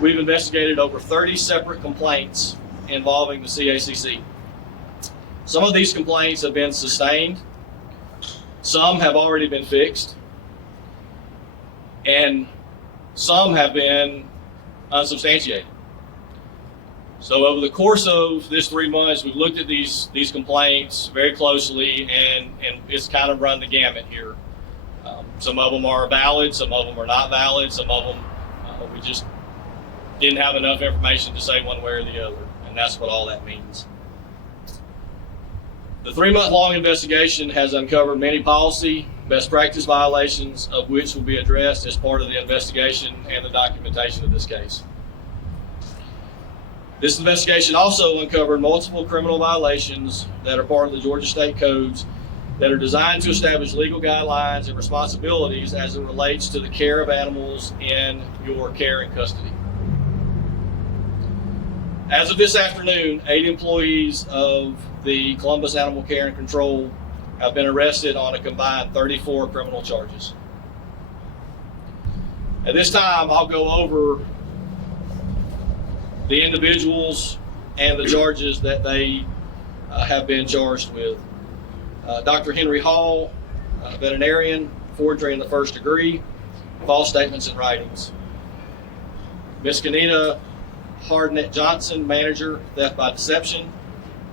we've investigated over 30 separate complaints involving the CACC. Some of these complaints have been sustained, some have already been fixed, and some have been unsubstantiated. So over the course of this 3 months, we've looked at these complaints very closely, and it's kind of run the gamut here. Some of them are valid, some of them are not valid, some of them we just didn't have enough information to say one way or the other, and that's what all that means. The 3-month-long investigation has uncovered many policy, best practice violations, of which will be addressed as part of the investigation and the documentation of this case. This investigation also uncovered multiple criminal violations that are part of the Georgia State Codes that are designed to establish legal guidelines and responsibilities as it relates to the care of animals in your care and custody. As of this afternoon, 8 employees of the Columbus Animal Care and Control have been arrested on a combined 34 criminal charges. At this time, I'll go over the individuals and the charges that they have been charged with. Dr. Henry Hall, veterinarian, forgery in the 1st degree, false statements in writings. Ms. Kenita Hardnett Johnson, manager, theft by deception,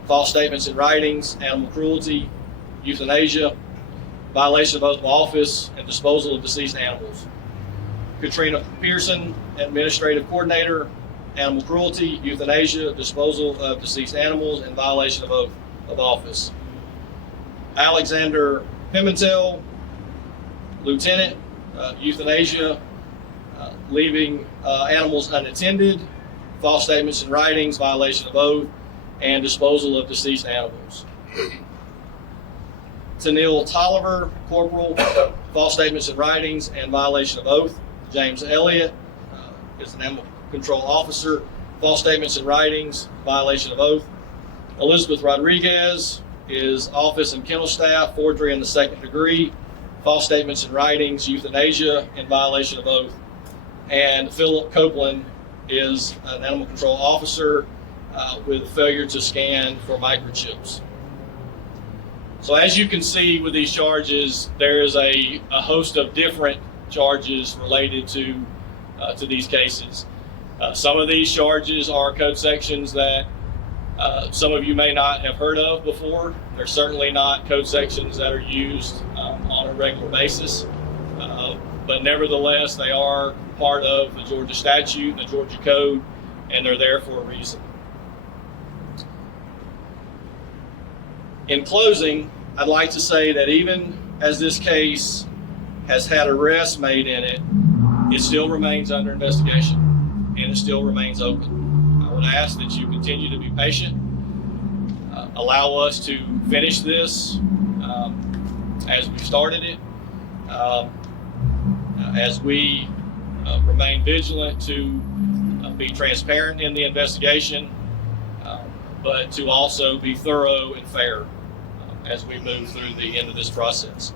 false statements in writings, animal cruelty, euthanasia, violation of oath of office, and disposal of deceased animals. Katrina Pearson, administrative coordinator, animal cruelty, euthanasia, disposal of deceased animals, and violation of oath of office. Alexander Pimentel, lieutenant, euthanasia, leaving animals unattended, false statements in writings, violation of oath, and disposal of deceased animals. Tennille Tolliver, corporal, false statements in writings and violation of oath. James Elliott is an animal control officer, false statements in writings, violation of oath. Elizabeth Rodriguez is office and kennel staff, forgery in the 2nd degree, false statements in writings, euthanasia, and violation of oath. And Philip Copeland is an animal control officer with failure to scan for microchips. So as you can see with these charges, there is a host of different charges related to these cases. Some of these charges are code sections that some of you may not have heard of before. They're certainly not code sections that are used on a regular basis, but nevertheless, they are part of the Georgia statute and the Georgia code, and they're there for a reason. In closing, I'd like to say that even as this case has had arrests made in it, it still remains under investigation and it still remains open. I would ask that you continue to be patient, allow us to finish this as we started it, as we remain vigilant to be transparent in the investigation, but to also be thorough and fair as we move through the end of this process.